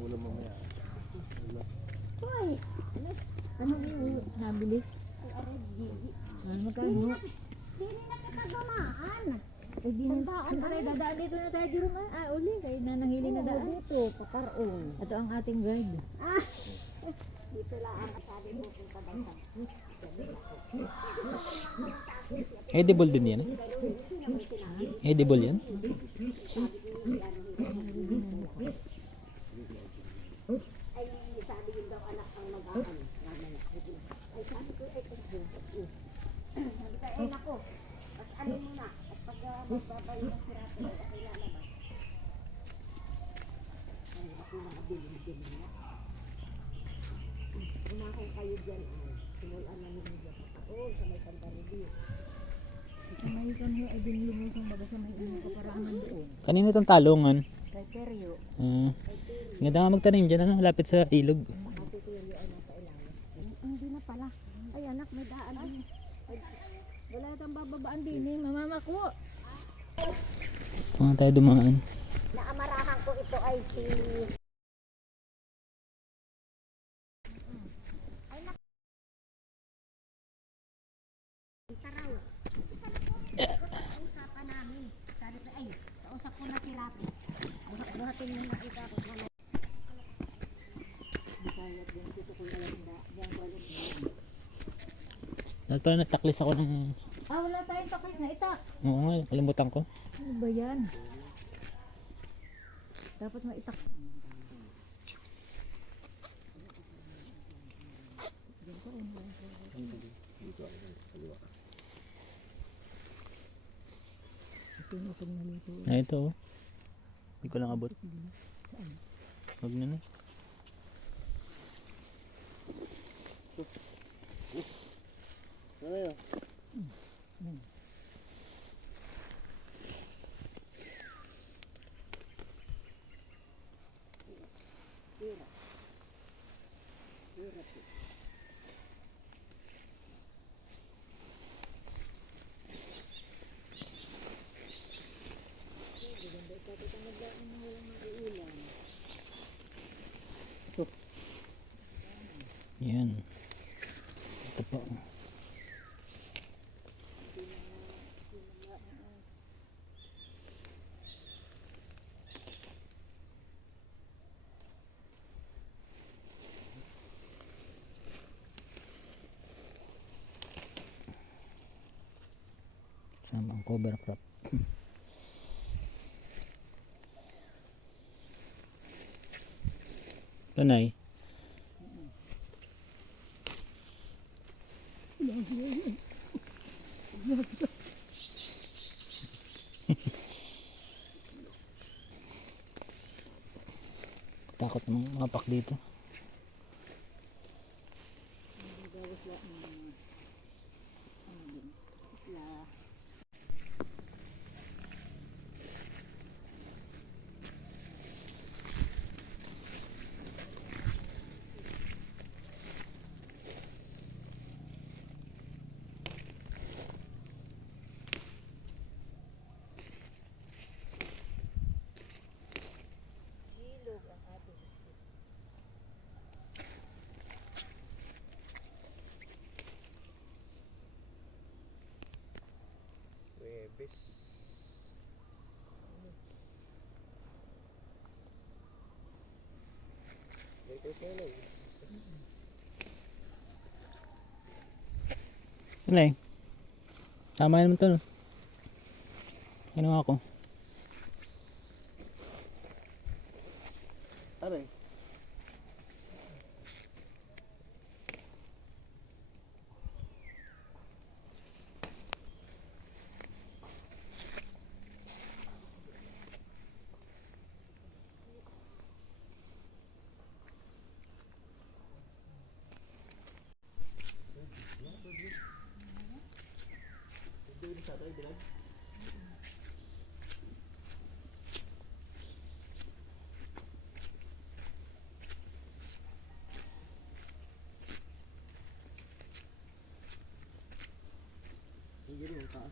Ulam mamaya. Ay, ano yung nabili? Ah, magkano? Hindi na kita dumaan. Eh, di na. Aray, dadaan dito na tayo, Jerome. ah. Ah, uli. Kaya nanangili na daan. Dito, pakaroon. Ito ang ating guide. Dito lang ang sabi mo punta banda. Edible din yan. Edible yan. Ay, sabi yun daw anak ang mag-aan. Ay, sabi ko, ay, kung Sabi ko, ay, nako. Pag ano mo na, at pag uh, magbabalik ng sirato, ay ako lalabas. Ay, ako nakabili-bili na. Umakaw kayo dyan, ay. Simulan na ninyo dyan. Oo, sa may Santa Rubio. May kan ho, ay binulungan baga sa may ano, kaparangan doon. Kanina itong talungan. Kay Perio. Ah. ganda nga magtanim dyan, ano? Lapit sa ilog. Hindi na pala. Ay, anak, may daan. Wala kang bababaan din eh, mamama Kung tayo dumaan. naamarahan ko ito ay si... Taraw. Usapan namin. Sabi ko, ay, kausap ko na si Rapi. Buhat- Buhatin mo nakita ko na Dahil pala nataklis ako ng... Ah, wala tayong takis na itak. Oo nga, kalimutan ko. Ano ba yan? Dapat maitak. Ah, ito oh. Hindi ko lang abot. Huwag na na. Ano yun? Yan. Ito pa. Sama ang cover crop. Tanay. Takot ng mapak dito. Ito kaya Tanay. Tama naman to. no? Ano ako?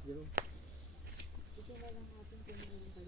Ito na lang natin kung meron pa.